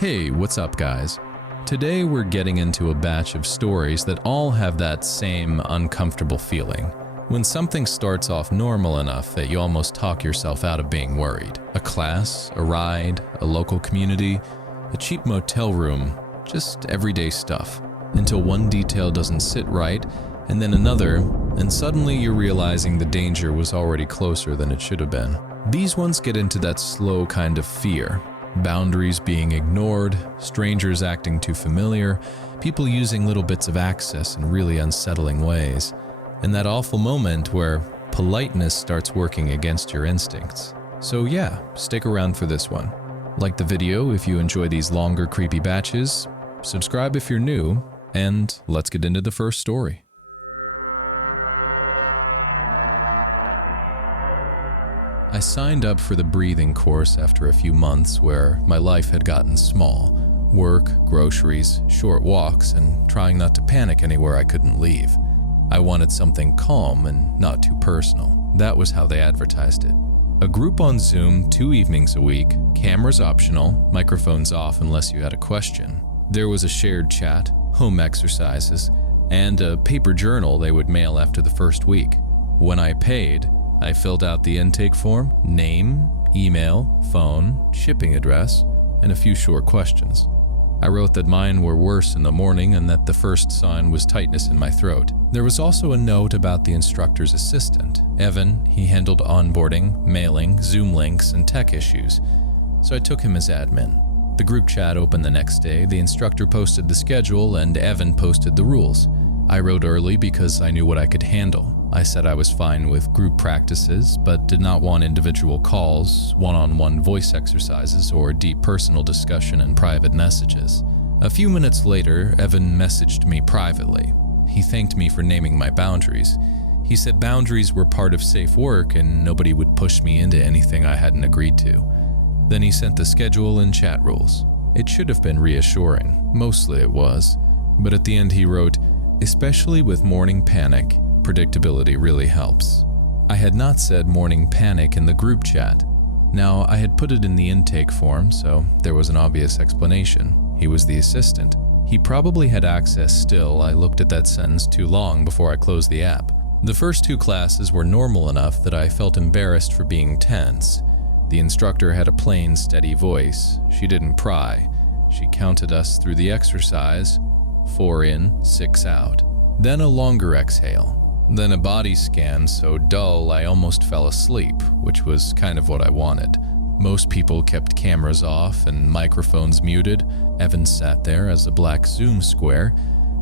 Hey, what's up guys? Today we're getting into a batch of stories that all have that same uncomfortable feeling. When something starts off normal enough that you almost talk yourself out of being worried. A class, a ride, a local community, a cheap motel room, just everyday stuff. Until one detail doesn't sit right, and then another, and suddenly you're realizing the danger was already closer than it should have been. These ones get into that slow kind of fear. Boundaries being ignored, strangers acting too familiar, people using little bits of access in really unsettling ways, and that awful moment where politeness starts working against your instincts. So yeah, stick around for this one. Like the video if you enjoy these longer creepy batches, subscribe if you're new, and let's get into the first story. I signed up for the breathing course after a few months where my life had gotten small. Work, groceries, short walks, and trying not to panic anywhere I couldn't leave. I wanted something calm and not too personal. That was how they advertised it. A group on Zoom 2 evenings a week, cameras optional, microphones off unless you had a question. There was a shared chat, home exercises, and a paper journal they would mail after the first week. When I paid, I filled out the intake form, name, email, phone, shipping address, and a few short questions. I wrote that mine were worse in the morning and that the first sign was tightness in my throat. There was also a note about the instructor's assistant, Evan. He handled onboarding, mailing, Zoom links, and tech issues, so I took him as admin. The group chat opened the next day, the instructor posted the schedule, and Evan posted the rules. I wrote early because I knew what I could handle. I said I was fine with group practices, but did not want individual calls, one-on-one voice exercises, or deep personal discussion in private messages. A few minutes later, Evan messaged me privately. He thanked me for naming my boundaries. He said boundaries were part of safe work and nobody would push me into anything I hadn't agreed to. Then he sent the schedule and chat rules. It should have been reassuring. Mostly it was. But at the end he wrote, "Especially with morning panic, predictability really helps." I had not said morning panic in the group chat. Now, I had put it in the intake form, so there was an obvious explanation. He was the assistant. He probably had access still. I looked at that sentence too long before I closed the app. The first 2 classes were normal enough that I felt embarrassed for being tense. The instructor had a plain, steady voice. She didn't pry. She counted us through the exercise, 4 in, 6 out. Then a longer exhale. Then a body scan so dull I almost fell asleep, which was kind of what I wanted. Most people kept cameras off and microphones muted. Evan sat there as a black Zoom square,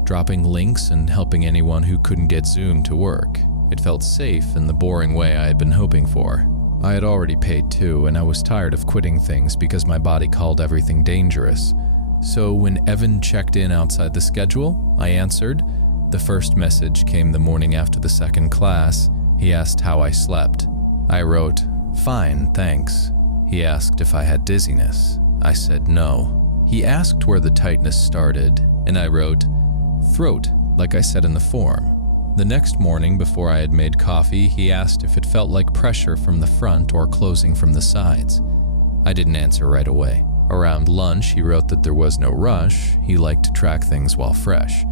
dropping links and helping anyone who couldn't get Zoom to work. It felt safe in the boring way I had been hoping for. I had already paid too, and I was tired of quitting things because my body called everything dangerous. So when Evan checked in outside the schedule, I answered. The first message came the morning after the second class. He asked how I slept. I wrote, "Fine, thanks." He asked if I had dizziness. I said no. He asked where the tightness started, and I wrote, "Throat," like I said in the form. The next morning, before I had made coffee, he asked if it felt like pressure from the front or closing from the sides. I didn't answer right away. Around lunch, he wrote that there was no rush. He liked to track things while fresh.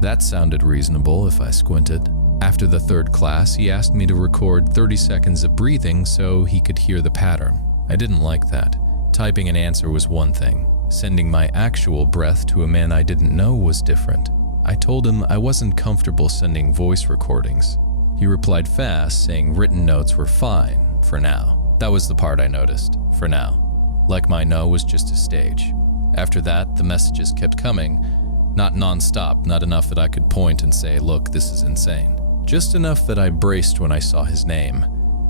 That sounded reasonable if I squinted. After the third class, he asked me to record 30 seconds of breathing so he could hear the pattern. I didn't like that. Typing an answer was one thing. Sending my actual breath to a man I didn't know was different. I told him I wasn't comfortable sending voice recordings. He replied fast, saying written notes were fine, for now. That was the part I noticed, for now. Like my no was just a stage. After that, the messages kept coming. Not non-stop, not enough that I could point and say, look, this is insane. Just enough that I braced when I saw his name.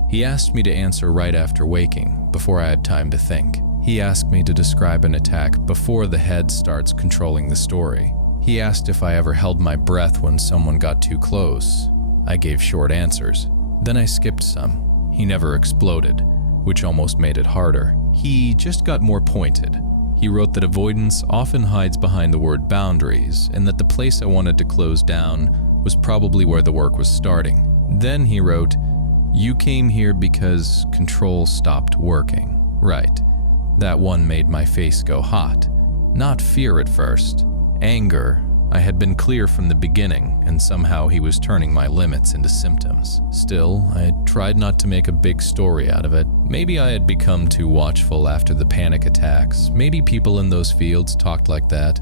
He asked me to answer right after waking, before I had time to think. He asked me to describe an attack before the head starts controlling the story. He asked if I ever held my breath when someone got too close. I gave short answers. Then I skipped some. He never exploded, which almost made it harder. He just got more pointed. He wrote that avoidance often hides behind the word boundaries, and that the place I wanted to close down was probably where the work was starting. Then he wrote, "You came here because control stopped working." Right. That one made my face go hot. Not fear at first. Anger. I had been clear from the beginning, and somehow he was turning my limits into symptoms. Still, I tried not to make a big story out of it. Maybe I had become too watchful after the panic attacks. Maybe people in those fields talked like that.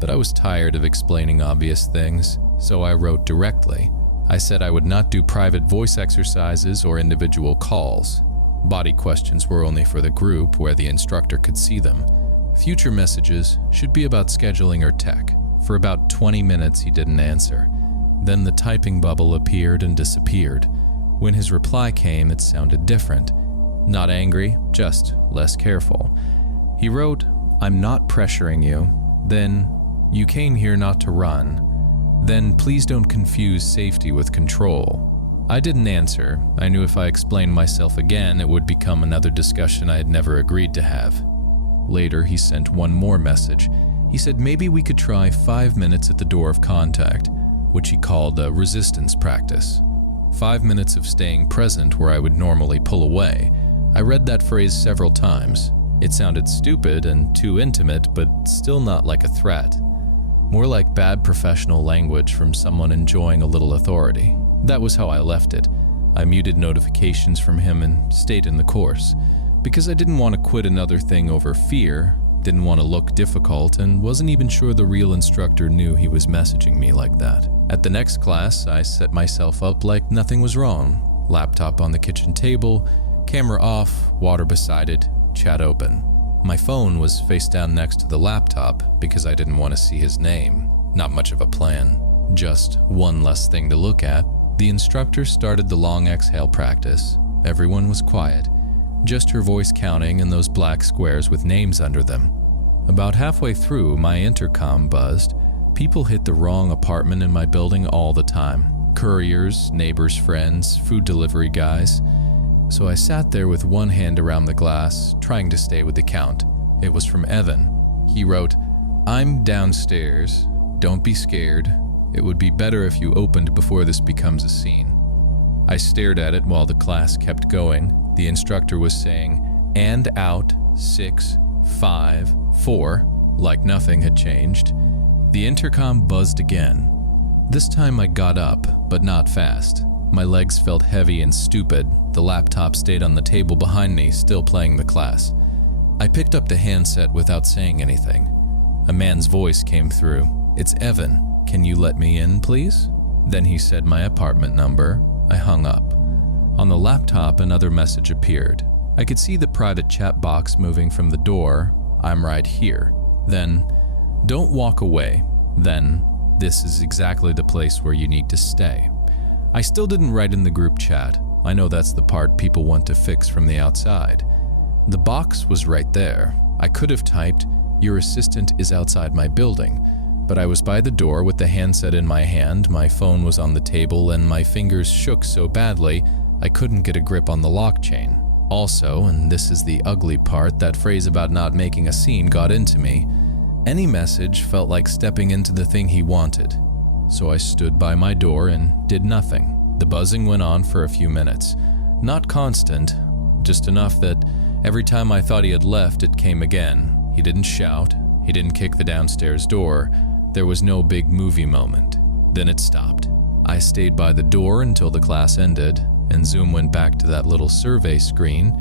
But I was tired of explaining obvious things, so I wrote directly. I said I would not do private voice exercises or individual calls. Body questions were only for the group where the instructor could see them. Future messages should be about scheduling or tech. For about 20 minutes he didn't answer. Then the typing bubble appeared and disappeared. When his reply came, it sounded different. Not angry, just less careful. He wrote, "I'm not pressuring you." Then, "You came here not to run." Then, "Please don't confuse safety with control." I didn't answer. I knew if I explained myself again, it would become another discussion I had never agreed to have. Later, he sent one more message. He said maybe we could try 5 minutes at the door of contact, which he called a resistance practice. 5 minutes of staying present where I would normally pull away. I read that phrase several times. It sounded stupid and too intimate, but still not like a threat. More like bad professional language from someone enjoying a little authority. That was how I left it. I muted notifications from him and stayed in the course. Because I didn't want to quit another thing over fear, didn't want to look difficult, and wasn't even sure the real instructor knew he was messaging me like that. At the next class, I set myself up like nothing was wrong. Laptop on the kitchen table, camera off, water beside it, chat open. My phone was face down next to the laptop because I didn't want to see his name. Not much of a plan. Just one less thing to look at. The instructor started the long exhale practice. Everyone was quiet. Just her voice counting and those black squares with names under them. About halfway through, my intercom buzzed. People hit the wrong apartment in my building all the time. Couriers, neighbors, friends, food delivery guys. So I sat there with one hand around the glass, trying to stay with the count. It was from Evan. He wrote, "I'm downstairs. Don't be scared. It would be better if you opened before this becomes a scene." I stared at it while the class kept going. The instructor was saying, "And out, 6, 5, 4, like nothing had changed. The intercom buzzed again. This time I got up, but not fast. My legs felt heavy and stupid. The laptop stayed on the table behind me, still playing the class. I picked up the handset without saying anything. A man's voice came through. "It's Evan. Can you let me in, please?" Then he said my apartment number. I hung up. On the laptop, another message appeared. I could see the private chat box moving from the door. "I'm right here." Then, "Don't walk away." Then, "This is exactly the place where you need to stay." I still didn't write in the group chat. I know that's the part people want to fix from the outside. The box was right there. I could have typed, "Your assistant is outside my building," but I was by the door with the handset in my hand, my phone was on the table, and my fingers shook so badly I couldn't get a grip on the lock chain. Also, and this is the ugly part, that phrase about not making a scene got into me. Any message felt like stepping into the thing he wanted. So I stood by my door and did nothing. The buzzing went on for a few minutes. Not constant, just enough that every time I thought he had left, it came again. He didn't shout. He didn't kick the downstairs door. There was no big movie moment. Then it stopped. I stayed by the door until the class ended, and Zoom went back to that little survey screen.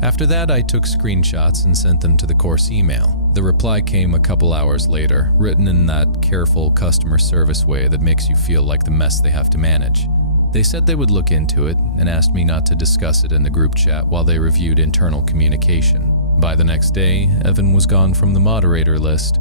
After that, I took screenshots and sent them to the course email. The reply came a couple hours later, written in that careful customer service way that makes you feel like the mess they have to manage. They said they would look into it and asked me not to discuss it in the group chat while they reviewed internal communication. By the next day, Evan was gone from the moderator list.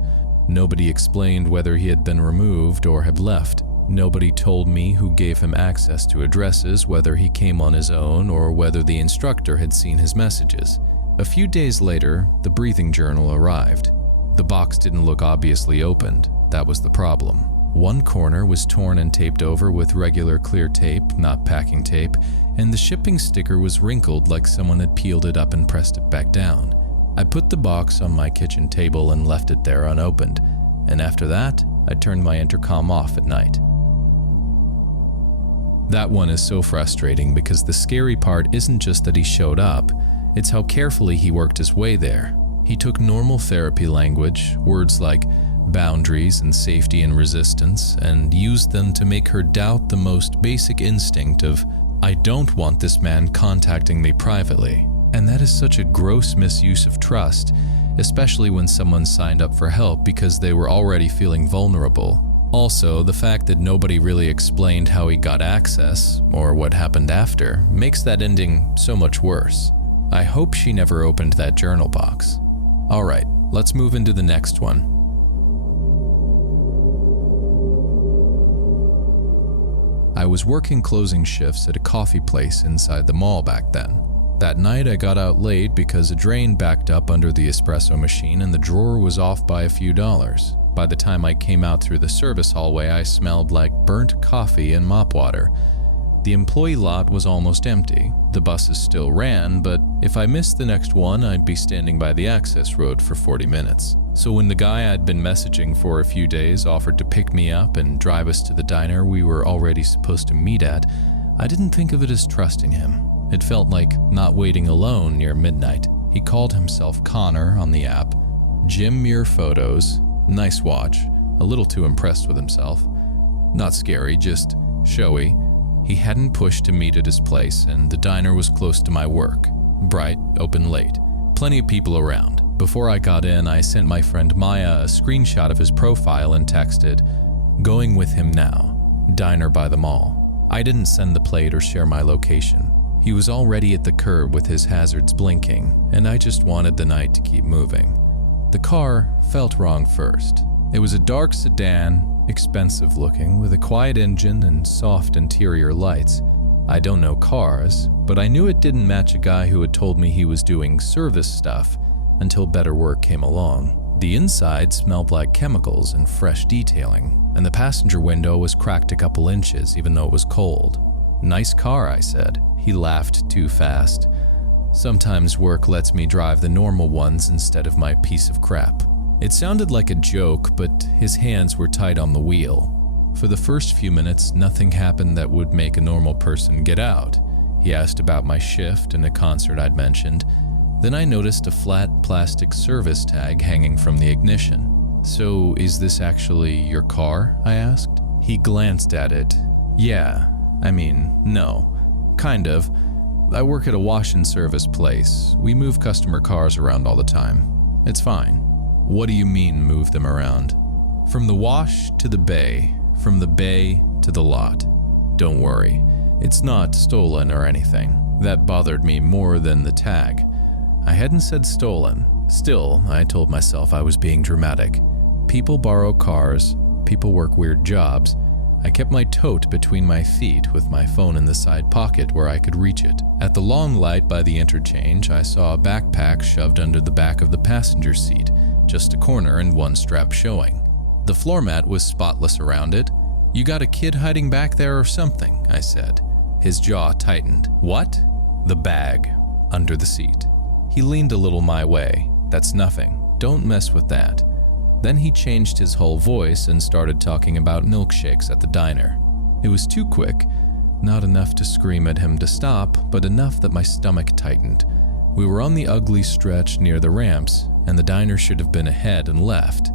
Nobody explained whether he had been removed or had left. Nobody told me who gave him access to addresses, whether he came on his own or whether the instructor had seen his messages. A few days later, the breathing journal arrived. The box didn't look obviously opened. That was the problem. One corner was torn and taped over with regular clear tape, not packing tape, and the shipping sticker was wrinkled like someone had peeled it up and pressed it back down. I put the box on my kitchen table and left it there unopened, and after that, I turned my intercom off at night. That one is so frustrating because the scary part isn't just that he showed up, it's how carefully he worked his way there. He took normal therapy language, words like boundaries and safety and resistance, and used them to make her doubt the most basic instinct of, I don't want this man contacting me privately. And that is such a gross misuse of trust, especially when someone signed up for help because they were already feeling vulnerable. Also, the fact that nobody really explained how he got access, or what happened after, makes that ending so much worse. I hope she never opened that journal box. Alright, let's move into the next one. I was working closing shifts at a coffee place inside the mall back then. That night I got out late because a drain backed up under the espresso machine and the drawer was off by a few dollars. By the time I came out through the service hallway, I smelled like burnt coffee and mop water. The employee lot was almost empty. The buses still ran, but if I missed the next one, I'd be standing by the access road for 40 minutes. So when the guy I'd been messaging for a few days offered to pick me up and drive us to the diner we were already supposed to meet at, I didn't think of it as trusting him. It felt like not waiting alone near midnight. He called himself Connor on the app. Gym mirror photos, nice watch, a little too impressed with himself. Not scary, just showy. He hadn't pushed to meet at his place, and the diner was close to my work. Bright, open late. Plenty of people around. Before I got in, I sent my friend Maya a screenshot of his profile and texted, "Going with him now. Diner by the mall." I didn't send the plate or share my location. He was already at the curb with his hazards blinking, and I just wanted the night to keep moving. The car felt wrong first. It was a dark sedan, expensive looking, with a quiet engine and soft interior lights. I don't know cars, but I knew it didn't match a guy who had told me he was doing service stuff until better work came along. The inside smelled like chemicals and fresh detailing, and the passenger window was cracked a couple inches even though it was cold. "Nice car," I said. He laughed too fast. "Sometimes work lets me drive the normal ones instead of my piece of crap." It sounded like a joke, but his hands were tight on the wheel. For the first few minutes, nothing happened that would make a normal person get out. He asked about my shift and a concert I'd mentioned. Then I noticed a flat plastic service tag hanging from the ignition. "So is this actually your car?" I asked. He glanced at it. No. Kind of. I work at a wash and service place. We move customer cars around all the time. It's fine." "What do you mean move them around?" "From the wash to the bay, from the bay to the lot. Don't worry, it's not stolen or anything." That bothered me more than the tag. I hadn't said stolen. Still, I told myself I was being dramatic. People borrow cars, people work weird jobs. I kept my tote between my feet with my phone in the side pocket where I could reach it. At the long light by the interchange, I saw a backpack shoved under the back of the passenger seat, just a corner and one strap showing. The floor mat was spotless around it. "You got a kid hiding back there or something?" I said. His jaw tightened. "What?" "The bag, under the seat." He leaned a little my way. "That's nothing. Don't mess with that." Then he changed his whole voice and started talking about milkshakes at the diner. It was too quick, not enough to scream at him to stop, but enough that my stomach tightened. We were on the ugly stretch near the ramps, and the diner should have been ahead and left.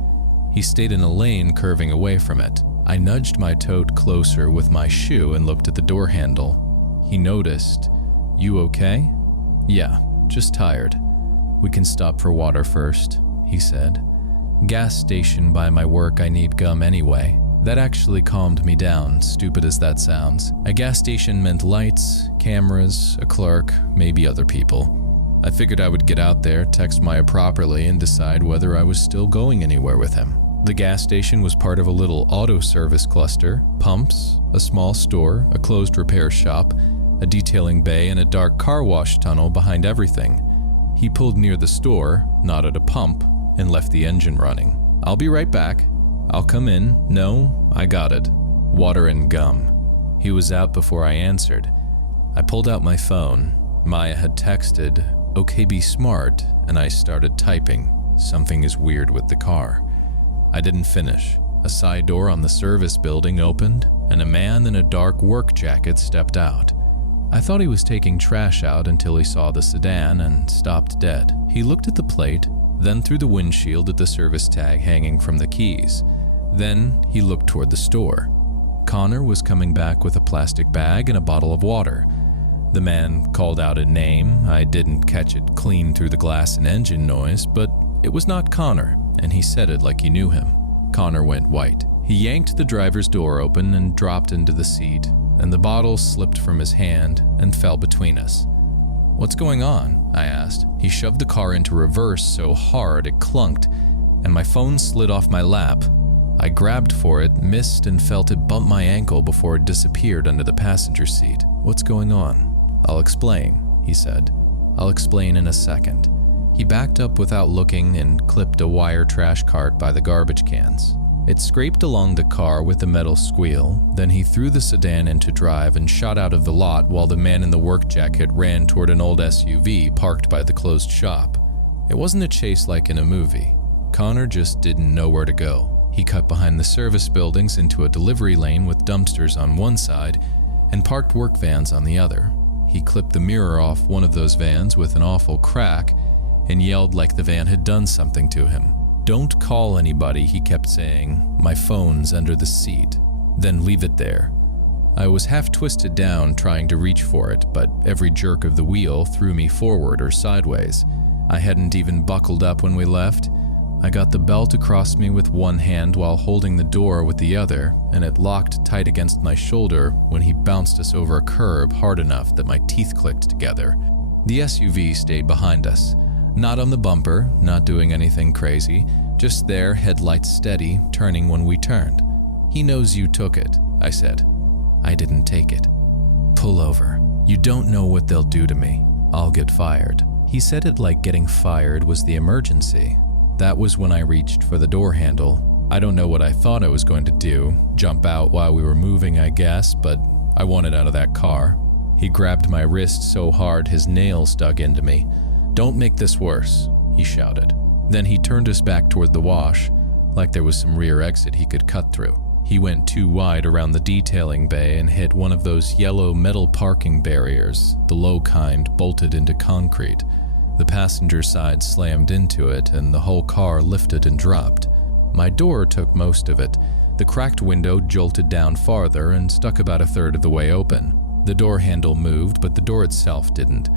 He stayed in a lane curving away from it. I nudged my tote closer with my shoe and looked at the door handle. He noticed. "You okay?" "Yeah, just tired. We can stop for water first," he said. "Gas station by my work, I need gum anyway." That actually calmed me down, stupid as that sounds. A gas station meant lights, cameras, a clerk, maybe other people. I figured I would get out there, text Maya properly, and decide whether I was still going anywhere with him. The gas station was part of a little auto service cluster, pumps, a small store, a closed repair shop, a detailing bay, and a dark car wash tunnel behind everything. He pulled near the store, not at a pump, and left the engine running. "I'll be right back." "I'll come in." "No, I got it. Water and gum." He was out before I answered. I pulled out my phone. Maya had texted, "Okay, be smart," and I started typing. Something is weird with the car. I didn't finish. A side door on the service building opened, and a man in a dark work jacket stepped out. I thought he was taking trash out until he saw the sedan and stopped dead. He looked at the plate, then through the windshield at the service tag hanging from the keys. Then he looked toward the store. Connor was coming back with a plastic bag and a bottle of water. The man called out a name. I didn't catch it clean through the glass and engine noise, but it was not Connor, and he said it like he knew him. Connor went white. He yanked the driver's door open and dropped into the seat, and the bottle slipped from his hand and fell between us. "What's going on?" I asked. He shoved the car into reverse so hard it clunked, and my phone slid off my lap. I grabbed for it, missed, and felt it bump my ankle before it disappeared under the passenger seat. "What's going on?" "I'll explain," he said. "I'll explain in a second." He backed up without looking and clipped a wire trash cart by the garbage cans. It scraped along the car with a metal squeal, then he threw the sedan into drive and shot out of the lot while the man in the work jacket ran toward an old SUV parked by the closed shop. It wasn't a chase like in a movie. Connor just didn't know where to go. He cut behind the service buildings into a delivery lane with dumpsters on one side and parked work vans on the other. He clipped the mirror off one of those vans with an awful crack and yelled like the van had done something to him. "Don't call anybody," he kept saying. "My phone's under the seat." "Then leave it there." I was half twisted down trying to reach for it, but every jerk of the wheel threw me forward or sideways. I hadn't even buckled up when we left. I got the belt across me with one hand while holding the door with the other, and it locked tight against my shoulder when he bounced us over a curb hard enough that my teeth clicked together. The SUV stayed behind us. Not on the bumper, not doing anything crazy, just there, headlights steady, turning when we turned. "He knows you took it," I said. "I didn't take it." "Pull over. You don't know what they'll do to me. I'll get fired." He said it like getting fired was the emergency. That was when I reached for the door handle. I don't know what I thought I was going to do, jump out while we were moving, I guess, but I wanted out of that car. He grabbed my wrist so hard his nails dug into me. "Don't make this worse," he shouted. Then he turned us back toward the wash, like there was some rear exit he could cut through. He went too wide around the detailing bay and hit one of those yellow metal parking barriers, the low kind bolted into concrete. The passenger side slammed into it and the whole car lifted and dropped. My door took most of it. The cracked window jolted down farther and stuck about a third of the way open. The door handle moved, but the door itself didn't.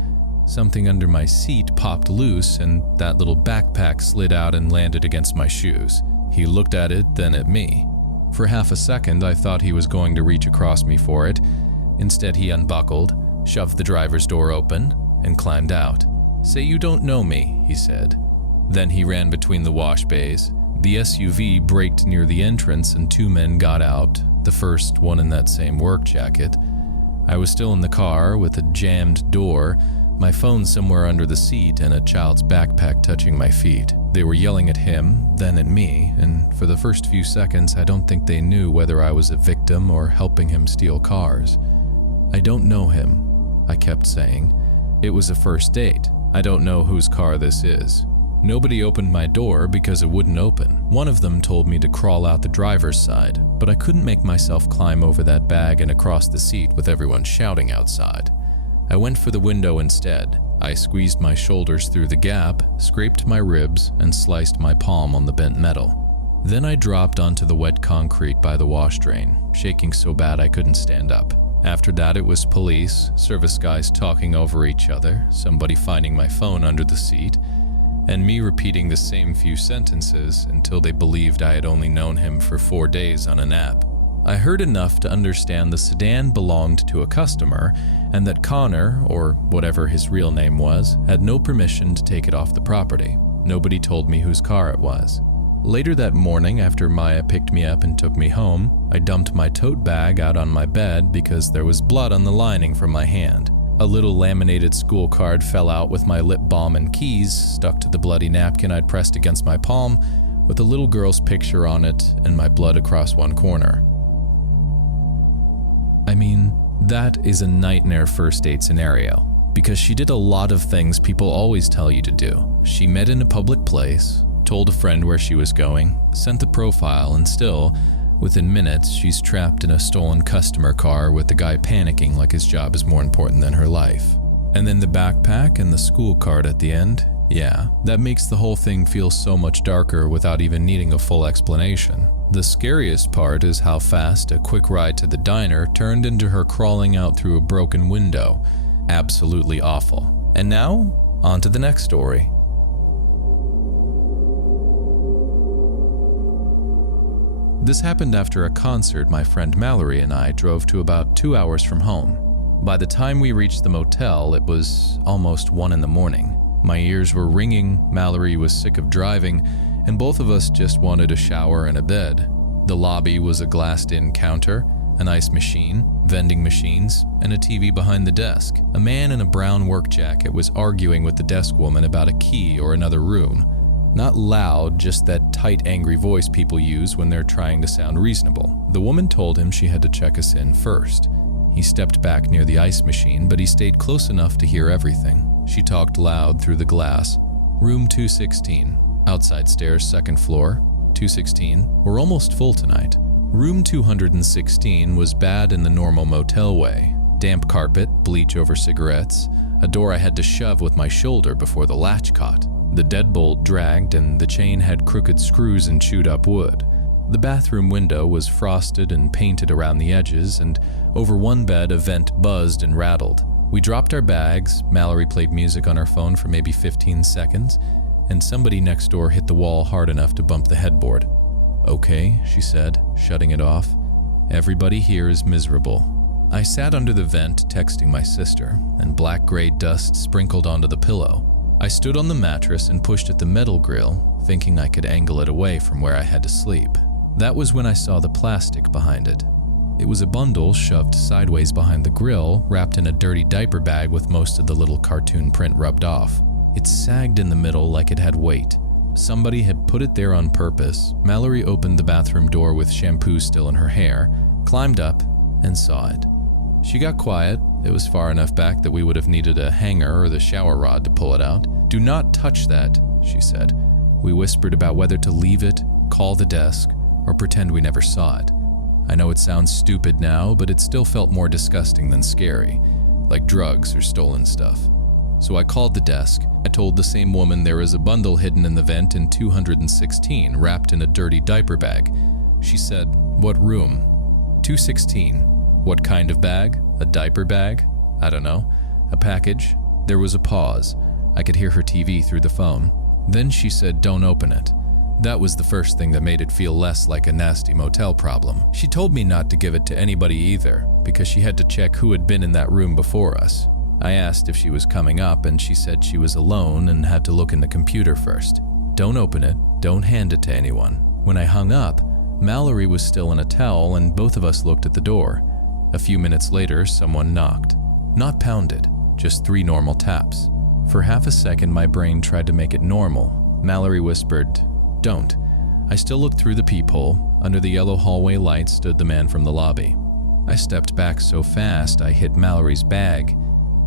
Something under my seat popped loose and that little backpack slid out and landed against my shoes. He looked at it, then at me. For half a second, I thought he was going to reach across me for it. Instead, he unbuckled, shoved the driver's door open, and climbed out. "Say you don't know me," he said. Then he ran between the wash bays. The SUV braked near the entrance and two men got out, the first one in that same work jacket. I was still in the car with a jammed door, my phone somewhere under the seat, and a child's backpack touching my feet. They were yelling at him, then at me, and for the first few seconds I don't think they knew whether I was a victim or helping him steal cars. "I don't know him," I kept saying. "It was a first date. I don't know whose car this is." Nobody opened my door because it wouldn't open. One of them told me to crawl out the driver's side, but I couldn't make myself climb over that bag and across the seat with everyone shouting outside. I went for the window instead. I squeezed my shoulders through the gap, scraped my ribs, and sliced my palm on the bent metal. Then I dropped onto the wet concrete by the wash drain, shaking so bad I couldn't stand up. After that, it was police, service guys talking over each other, somebody finding my phone under the seat, and me repeating the same few sentences until they believed I had only known him for 4 days on a nap. I heard enough to understand the sedan belonged to a customer and that Connor, or whatever his real name was, had no permission to take it off the property. Nobody told me whose car it was. Later that morning, after Maya picked me up and took me home, I dumped my tote bag out on my bed because there was blood on the lining from my hand. A little laminated school card fell out with my lip balm and keys stuck to the bloody napkin I'd pressed against my palm, with a little girl's picture on it and my blood across one corner. I mean, that is a nightmare first date scenario, because she did a lot of things people always tell you to do. She met in a public place, told a friend where she was going, sent the profile, and still, within minutes, she's trapped in a stolen customer car with the guy panicking like his job is more important than her life. And then the backpack and the school card at the end. Yeah, that makes the whole thing feel so much darker without even needing a full explanation. The scariest part is how fast a quick ride to the diner turned into her crawling out through a broken window. Absolutely awful. And now, on to the next story. This happened after a concert my friend Mallory and I drove to about 2 hours from home. By the time we reached the motel, it was almost 1 in the morning. My ears were ringing, Mallory was sick of driving, and both of us just wanted a shower and a bed. The lobby was a glassed-in counter, an ice machine, vending machines, and a TV behind the desk. A man in a brown work jacket was arguing with the desk woman about a key or another room. Not loud, just that tight, angry voice people use when they're trying to sound reasonable. The woman told him she had to check us in first. He stepped back near the ice machine, but he stayed close enough to hear everything. She talked loud through the glass. Room 216. Outside stairs, 2nd floor. 216. We're almost full tonight. Room 216 was bad in the normal motel way. Damp carpet, bleach over cigarettes, a door I had to shove with my shoulder before the latch caught. The deadbolt dragged and the chain had crooked screws and chewed up wood. The bathroom window was frosted and painted around the edges, and over one bed a vent buzzed and rattled. We dropped our bags, Mallory played music on her phone for maybe 15 seconds, and somebody next door hit the wall hard enough to bump the headboard. "Okay," she said, shutting it off. "Everybody here is miserable." I sat under the vent texting my sister, and black-gray dust sprinkled onto the pillow. I stood on the mattress and pushed at the metal grill, thinking I could angle it away from where I had to sleep. That was when I saw the plastic behind it. It was a bundle shoved sideways behind the grill, wrapped in a dirty diaper bag with most of the little cartoon print rubbed off. It sagged in the middle like it had weight. Somebody had put it there on purpose. Mallory opened the bathroom door with shampoo still in her hair, climbed up, and saw it. She got quiet. It was far enough back that we would have needed a hanger or the shower rod to pull it out. "Do not touch that," she said. We whispered about whether to leave it, call the desk, or pretend we never saw it. I know it sounds stupid now, but it still felt more disgusting than scary, like drugs or stolen stuff. So I called the desk. I told the same woman there was a bundle hidden in the vent in 216, wrapped in a dirty diaper bag. She said, "What room?" 216. What kind of bag? A diaper bag? I don't know. A package? There was a pause. I could hear her TV through the phone. Then she said, "Don't open it." That was the first thing that made it feel less like a nasty motel problem. She told me not to give it to anybody either, because she had to check who had been in that room before us. I asked if she was coming up, and she said she was alone and had to look in the computer first. "Don't open it. Don't hand it to anyone." When I hung up, Mallory was still in a towel, and both of us looked at the door. A few minutes later, someone knocked. Not pounded, just 3 normal taps. For half a second, my brain tried to make it normal. Mallory whispered, "Don't." I still looked through the peephole. Under the yellow hallway light stood the man from the lobby. I stepped back so fast I hit Mallory's bag.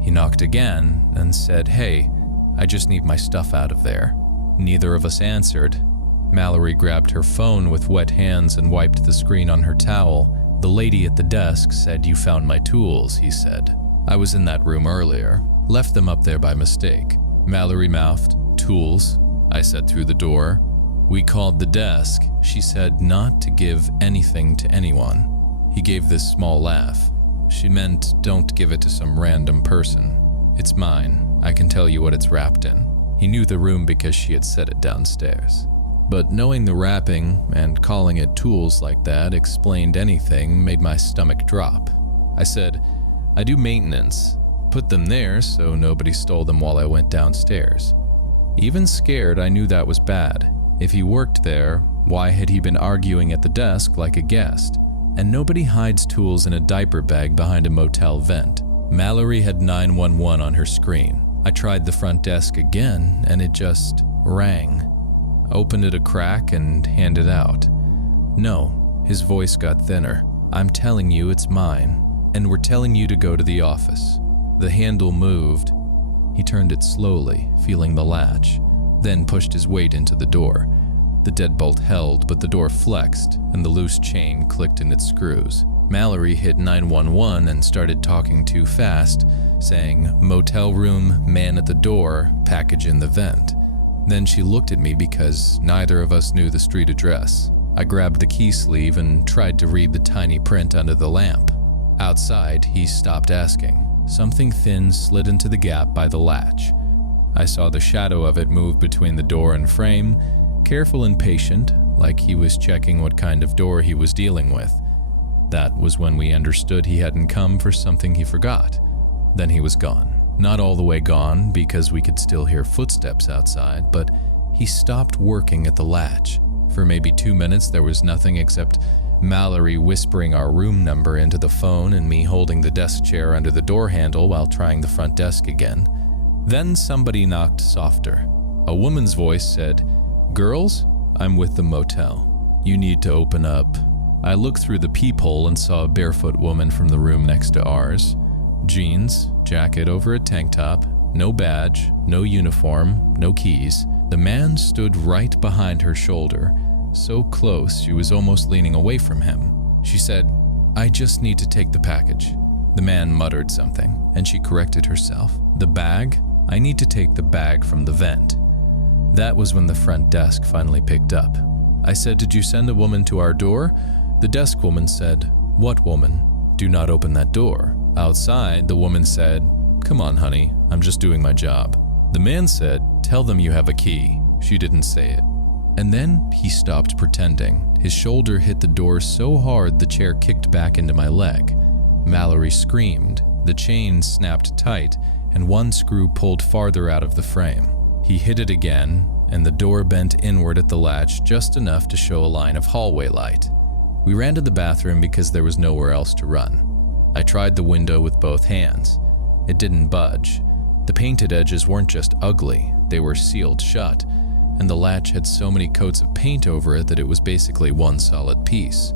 He knocked again and said, "Hey, I just need my stuff out of there." Neither of us answered. Mallory grabbed her phone with wet hands and wiped the screen on her towel. "The lady at the desk said you found my tools," he said. "I was in that room earlier. Left them up there by mistake." Mallory mouthed, "Tools?" I said through the door. "We called the desk. She said not to give anything to anyone." He gave this small laugh. "She meant don't give it to some random person. It's mine. I can tell you what it's wrapped in." He knew the room because she had set it downstairs. But knowing the wrapping and calling it tools like that explained anything made my stomach drop. I said, "I do maintenance. Put them there so nobody stole them while I went downstairs." Even scared, I knew that was bad. If he worked there, why had he been arguing at the desk like a guest? And nobody hides tools in a diaper bag behind a motel vent. Mallory had 911 on her screen. I tried the front desk again, and it just rang. Opened it a crack and handed out. "No," his voice got thinner. "I'm telling you it's mine, and we're telling you to go to the office." The handle moved. He turned it slowly, feeling the latch, then pushed his weight into the door. The deadbolt held, but the door flexed, and the loose chain clicked in its screws. Mallory hit 911 and started talking too fast, saying, "Motel room, man at the door, package in the vent." Then she looked at me because neither of us knew the street address. I grabbed the key sleeve and tried to read the tiny print under the lamp. Outside, he stopped asking. Something thin slid into the gap by the latch. I saw the shadow of it move between the door and frame, careful and patient, like he was checking what kind of door he was dealing with. That was when we understood he hadn't come for something he forgot. Then he was gone. Not all the way gone, because we could still hear footsteps outside, but he stopped working at the latch. For maybe 2 minutes, there was nothing except Mallory whispering our room number into the phone and me holding the desk chair under the door handle while trying the front desk again. Then somebody knocked softer. A woman's voice said, "Girls, I'm with the motel. You need to open up." I looked through the peephole and saw a barefoot woman from the room next to ours. Jeans, jacket over a tank top, no badge, no uniform, no keys. The man stood right behind her shoulder, so close she was almost leaning away from him. She said, "I just need to take the package." The man muttered something, and she corrected herself. "The bag? I need to take the bag from the vent." That was when the front desk finally picked up. I said, "Did you send a woman to our door?" The desk woman said, "What woman? Do not open that door." Outside, the woman said, "Come on, honey, I'm just doing my job." The man said, "Tell them you have a key." She didn't say it. And then he stopped pretending. His shoulder hit the door so hard the chair kicked back into my leg. Mallory screamed. The chain snapped tight, and one screw pulled farther out of the frame. He hit it again, and the door bent inward at the latch just enough to show a line of hallway light. We ran to the bathroom because there was nowhere else to run. I tried the window with both hands. It didn't budge. The painted edges weren't just ugly, they were sealed shut, and the latch had so many coats of paint over it that it was basically one solid piece.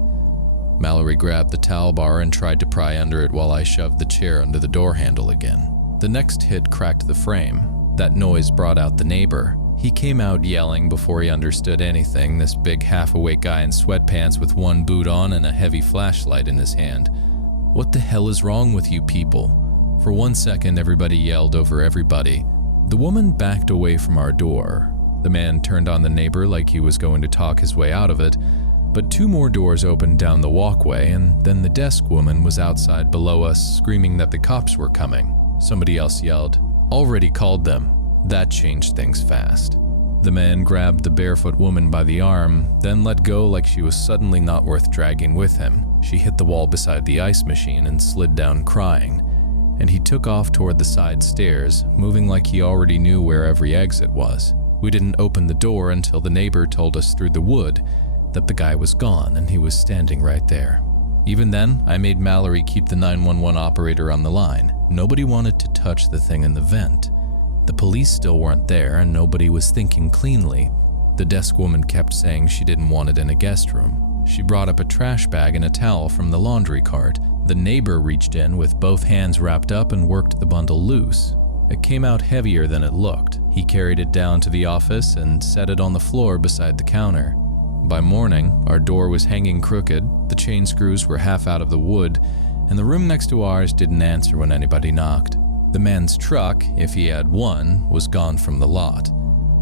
Mallory grabbed the towel bar and tried to pry under it while I shoved the chair under the door handle again. The next hit cracked the frame. That noise brought out the neighbor. He came out yelling before he understood anything, this big half-awake guy in sweatpants with one boot on and a heavy flashlight in his hand. "What the hell is wrong with you people?" For 1 second, everybody yelled over everybody. The woman backed away from our door. The man turned on the neighbor like he was going to talk his way out of it, but 2 more doors opened down the walkway, and then the desk woman was outside below us, screaming that the cops were coming. Somebody else yelled, "Already called them." That changed things fast. The man grabbed the barefoot woman by the arm, then let go like she was suddenly not worth dragging with him. She hit the wall beside the ice machine and slid down crying, and he took off toward the side stairs, moving like he already knew where every exit was. We didn't open the door until the neighbor told us through the wood that the guy was gone and he was standing right there. Even then, I made Mallory keep the 911 operator on the line. Nobody wanted to touch the thing in the vent. The police still weren't there and nobody was thinking cleanly. The desk woman kept saying she didn't want it in a guest room. She brought up a trash bag and a towel from the laundry cart. The neighbor reached in with both hands wrapped up and worked the bundle loose. It came out heavier than it looked. He carried it down to the office and set it on the floor beside the counter. By morning, our door was hanging crooked, the chain screws were half out of the wood, and the room next to ours didn't answer when anybody knocked. The man's truck, if he had one, was gone from the lot.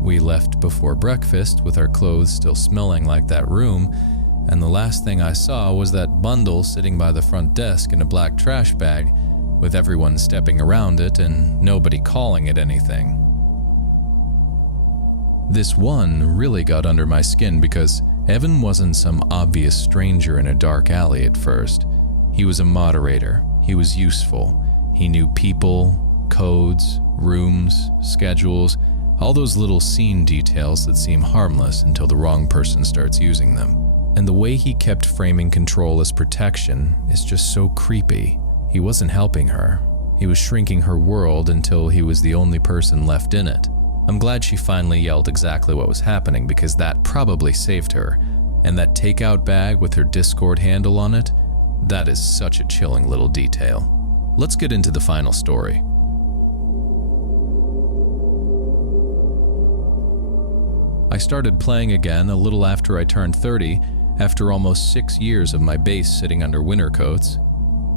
We left before breakfast with our clothes still smelling like that room, and the last thing I saw was that bundle sitting by the front desk in a black trash bag, with everyone stepping around it and nobody calling it anything. This one really got under my skin because Evan wasn't some obvious stranger in a dark alley at first. He was a moderator. He was useful. He knew people, codes, rooms, schedules, all those little scene details that seem harmless until the wrong person starts using them. And the way he kept framing control as protection is just so creepy. He wasn't helping her. He was shrinking her world until he was the only person left in it. I'm glad she finally yelled exactly what was happening because that probably saved her. And that takeout bag with her Discord handle on it, that is such a chilling little detail. Let's get into the final story. I started playing again a little after I turned 30, After almost 6 years of my bass sitting under winter coats,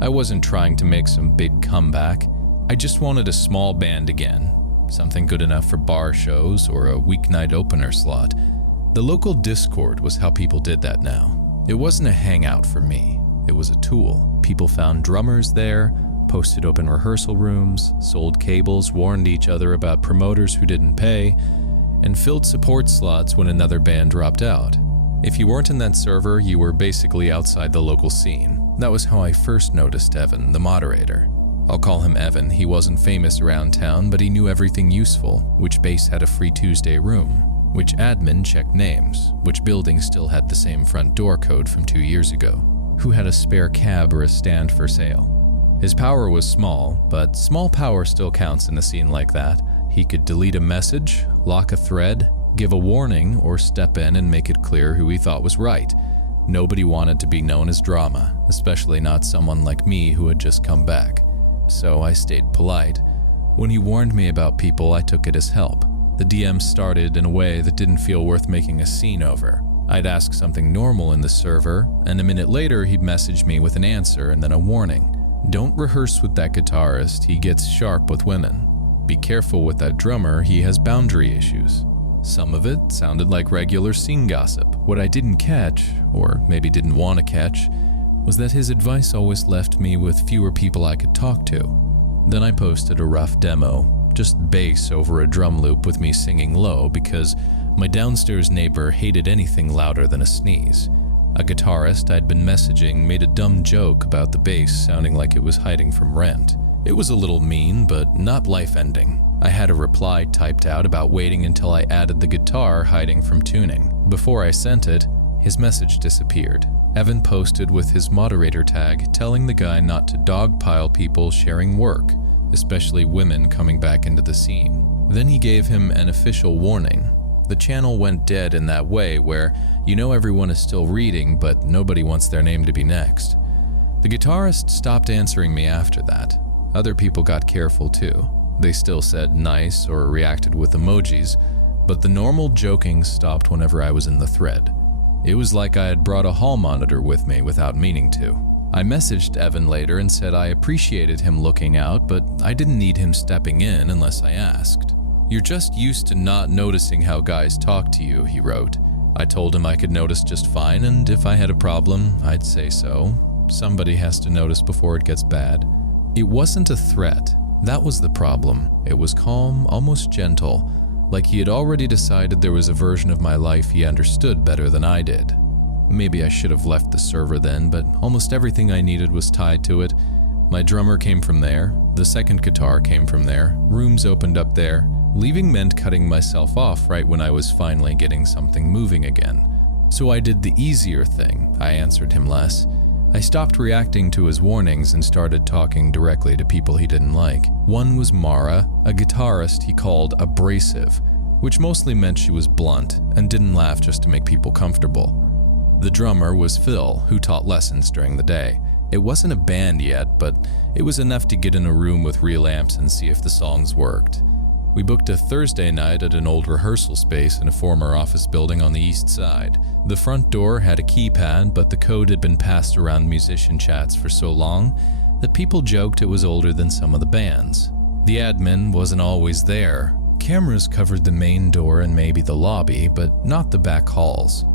I wasn't trying to make some big comeback. I just wanted a small band again, something good enough for bar shows or a weeknight opener slot. The local Discord was how people did that now. It wasn't a hangout for me, it was a tool. People found drummers there, posted open rehearsal rooms, sold cables, warned each other about promoters who didn't pay, and filled support slots when another band dropped out. If you weren't in that server, you were basically outside the local scene. That was how I first noticed Evan, the moderator. I'll call him Evan. He wasn't famous around town, but he knew everything useful, which base had a free Tuesday room, which admin checked names, which building still had the same front door code from 2 years ago, who had a spare cab or a stand for sale. His power was small, but small power still counts in a scene like that. He could delete a message, lock a thread, give a warning, or step in and make it clear who he thought was right. Nobody wanted to be known as drama, especially not someone like me who had just come back. So I stayed polite. When he warned me about people, I took it as help. The DM started in a way that didn't feel worth making a scene over. I'd ask something normal in the server, and a minute later he'd message me with an answer and then a warning. Don't rehearse with that guitarist, he gets sharp with women. Be careful with that drummer, he has boundary issues. Some of it sounded like regular scene gossip. What I didn't catch, or maybe didn't want to catch, was that his advice always left me with fewer people I could talk to. Then I posted a rough demo, just bass over a drum loop with me singing low because my downstairs neighbor hated anything louder than a sneeze. A guitarist I'd been messaging made a dumb joke about the bass sounding like it was hiding from rent. It was a little mean, but not life-ending. I had a reply typed out about waiting until I added the guitar hiding from tuning. Before I sent it, his message disappeared. Evan posted with his moderator tag telling the guy not to dogpile people sharing work, especially women coming back into the scene. Then he gave him an official warning. The channel went dead in that way where you know everyone is still reading, but nobody wants their name to be next. The guitarist stopped answering me after that. Other people got careful too. They still said nice or reacted with emojis, but the normal joking stopped whenever I was in the thread. It was like I had brought a hall monitor with me without meaning to. I messaged Evan later and said I appreciated him looking out, but I didn't need him stepping in unless I asked. You're just used to not noticing how guys talk to you, he wrote. I told him I could notice just fine, and if I had a problem, I'd say so. Somebody has to notice before it gets bad. It wasn't a threat. That was the problem. It was calm, almost gentle, like he had already decided there was a version of my life he understood better than I did. Maybe I should have left the server then, but almost everything I needed was tied to it. My drummer came from there, the second guitar came from there, rooms opened up there. Leaving meant cutting myself off right when I was finally getting something moving again. So I did the easier thing. I answered him less. I stopped reacting to his warnings and started talking directly to people he didn't like. One was Mara, a guitarist he called abrasive, which mostly meant she was blunt and didn't laugh just to make people comfortable. The drummer was Phil, who taught lessons during the day. It wasn't a band yet, but it was enough to get in a room with real amps and see if the songs worked. We booked a Thursday night at an old rehearsal space in a former office building on the east side. The front door had a keypad, but the code had been passed around musician chats for so long that people joked it was older than some of the bands. The admin wasn't always there. Cameras covered the main door and maybe the lobby, but not the back halls.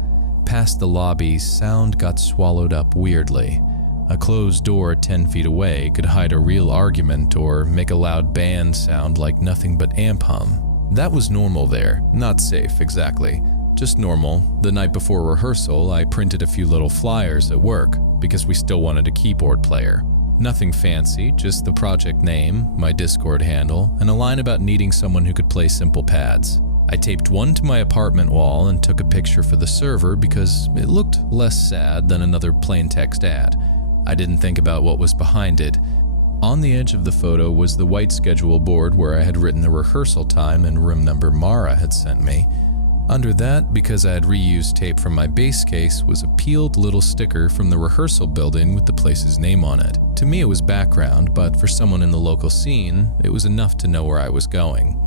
Past the lobby, sound got swallowed up weirdly. A closed door 10 feet away could hide a real argument or make a loud band sound like nothing but amp hum. That was normal there, not safe exactly, just normal. The night before rehearsal, I printed a few little flyers at work because we still wanted a keyboard player. Nothing fancy, just the project name, my Discord handle, and a line about needing someone who could play simple pads. I taped one to my apartment wall and took a picture for the server because it looked less sad than another plain text ad. I didn't think about what was behind it. On the edge of the photo was the white schedule board where I had written the rehearsal time and room number Mara had sent me. Under that, because I had reused tape from my bass case, was a peeled little sticker from the rehearsal building with the place's name on it. To me it was background, but for someone in the local scene, it was enough to know where I was going.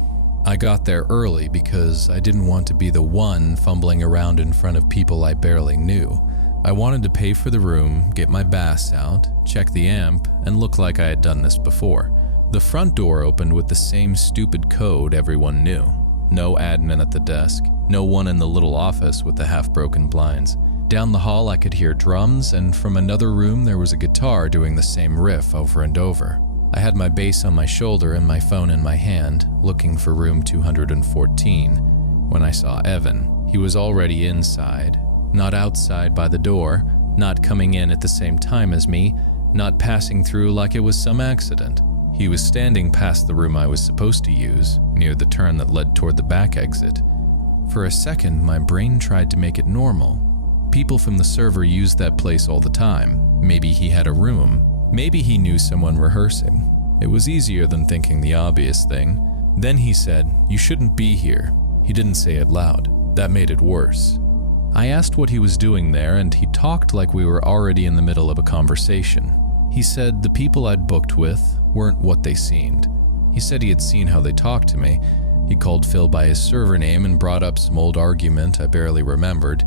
I got there early because I didn't want to be the one fumbling around in front of people I barely knew. I wanted to pay for the room, get my bass out, check the amp, and look like I had done this before. The front door opened with the same stupid code everyone knew. No admin at the desk, no one in the little office with the half-broken blinds. Down the hall I could hear drums, and from another room there was a guitar doing the same riff over and over. I had my bass on my shoulder and my phone in my hand, looking for room 214, when I saw Evan. He was already inside, not outside by the door, not coming in at the same time as me, not passing through like it was some accident. He was standing past the room I was supposed to use, near the turn that led toward the back exit. For a second, my brain tried to make it normal. People from the server used that place all the time. Maybe he had a room. Maybe he knew someone rehearsing. It was easier than thinking the obvious thing. Then he said, "You shouldn't be here." He didn't say it loud. That made it worse. I asked what he was doing there, and he talked like we were already in the middle of a conversation. He said the people I'd booked with weren't what they seemed. He said he had seen how they talked to me. He called Phil by his server name and brought up some old argument I barely remembered,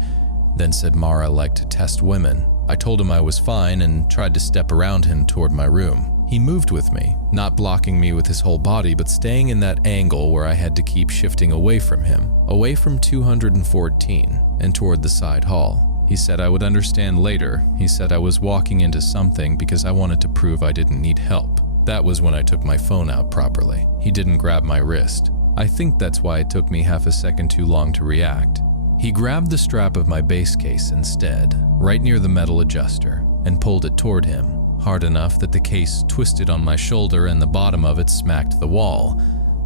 then said Mara liked to test women. I told him I was fine and tried to step around him toward my room. He moved with me, not blocking me with his whole body, but staying in that angle where I had to keep shifting away from him, away from 214 and toward the side hall. He said I would understand later. He said I was walking into something because I wanted to prove I didn't need help. That was when I took my phone out properly. He didn't grab my wrist. I think that's why it took me half a second too long to react. He grabbed the strap of my bass case instead, right near the metal adjuster, and pulled it toward him, hard enough that the case twisted on my shoulder and the bottom of it smacked the wall.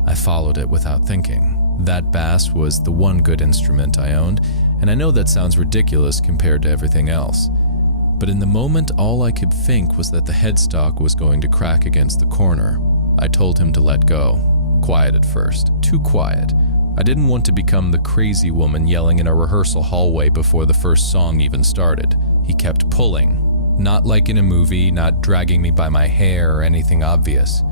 I followed it without thinking. That bass was the one good instrument I owned, and I know that sounds ridiculous compared to everything else. But in the moment, all I could think was that the headstock was going to crack against the corner. I told him to let go. Quiet at first, too quiet. I didn't want to become the crazy woman yelling in a rehearsal hallway before the first song even started. He kept pulling. Not like in a movie, not dragging me by my hair or anything obvious,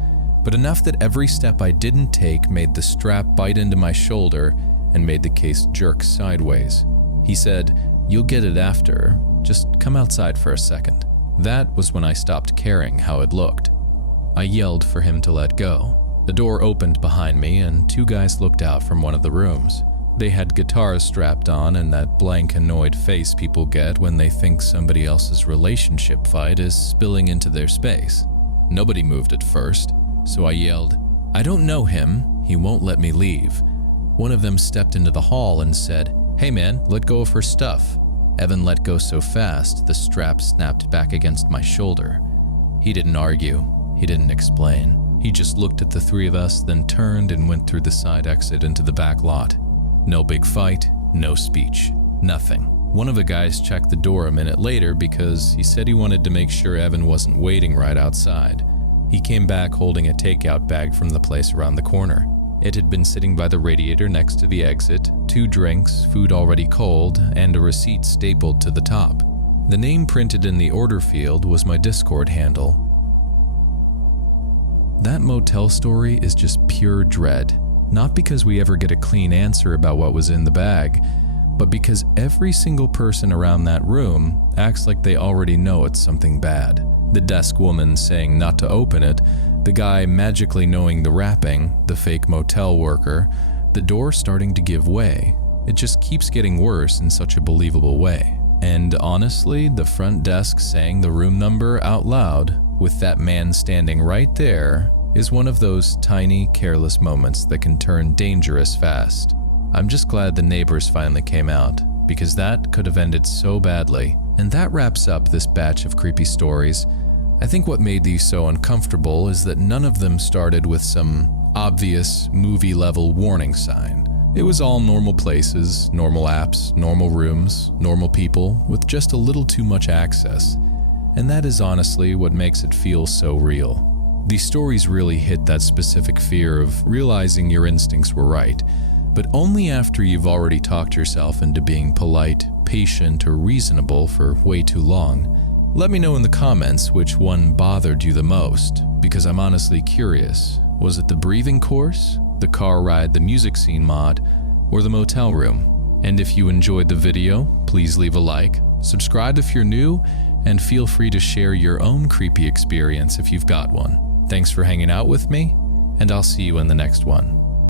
but enough that every step I didn't take made the strap bite into my shoulder and made the case jerk sideways. He said, "You'll get it after. Just come outside for a second." That was when I stopped caring how it looked. I yelled for him to let go. The door opened behind me and two guys looked out from one of the rooms. They had guitars strapped on and that blank, annoyed face people get when they think somebody else's relationship fight is spilling into their space. Nobody moved at first, so I yelled, "I don't know him. He won't let me leave." One of them stepped into the hall and said, "Hey man, let go of her stuff." Evan let go so fast, the strap snapped back against my shoulder. He didn't argue. He didn't explain. He just looked at the three of us, then turned and went through the side exit into the back lot. No big fight, no speech, nothing. One of the guys checked the door a minute later because he said he wanted to make sure Evan wasn't waiting right outside. He came back holding a takeout bag from the place around the corner. It had been sitting by the radiator next to the exit, 2 drinks, food already cold, and a receipt stapled to the top. The name printed in the order field was my Discord handle. That motel story is just pure dread, not because we ever get a clean answer about what was in the bag, but because every single person around that room acts like they already know it's something bad. The desk woman saying not to open it, the guy magically knowing the wrapping, the fake motel worker, the door starting to give way. It just keeps getting worse in such a believable way. And honestly, the front desk saying the room number out loud, with that man standing right there, is one of those tiny, careless moments that can turn dangerous fast. I'm just glad the neighbors finally came out, because that could have ended so badly. And that wraps up this batch of creepy stories. I think what made these so uncomfortable is that none of them started with some obvious movie-level warning sign. It was all normal places, normal apps, normal rooms, normal people, with just a little too much access. And that is honestly what makes it feel so real. These stories really hit that specific fear of realizing your instincts were right, but only after you've already talked yourself into being polite, patient, or reasonable for way too long. Let me know in the comments which one bothered you the most, because I'm honestly curious. Was it the breathing course, the car ride, the music scene mod, or the motel room? And if you enjoyed the video, please leave a like, Subscribe if you're new, and feel free to share your own creepy experience if you've got one. Thanks for hanging out with me, and I'll see you in the next one.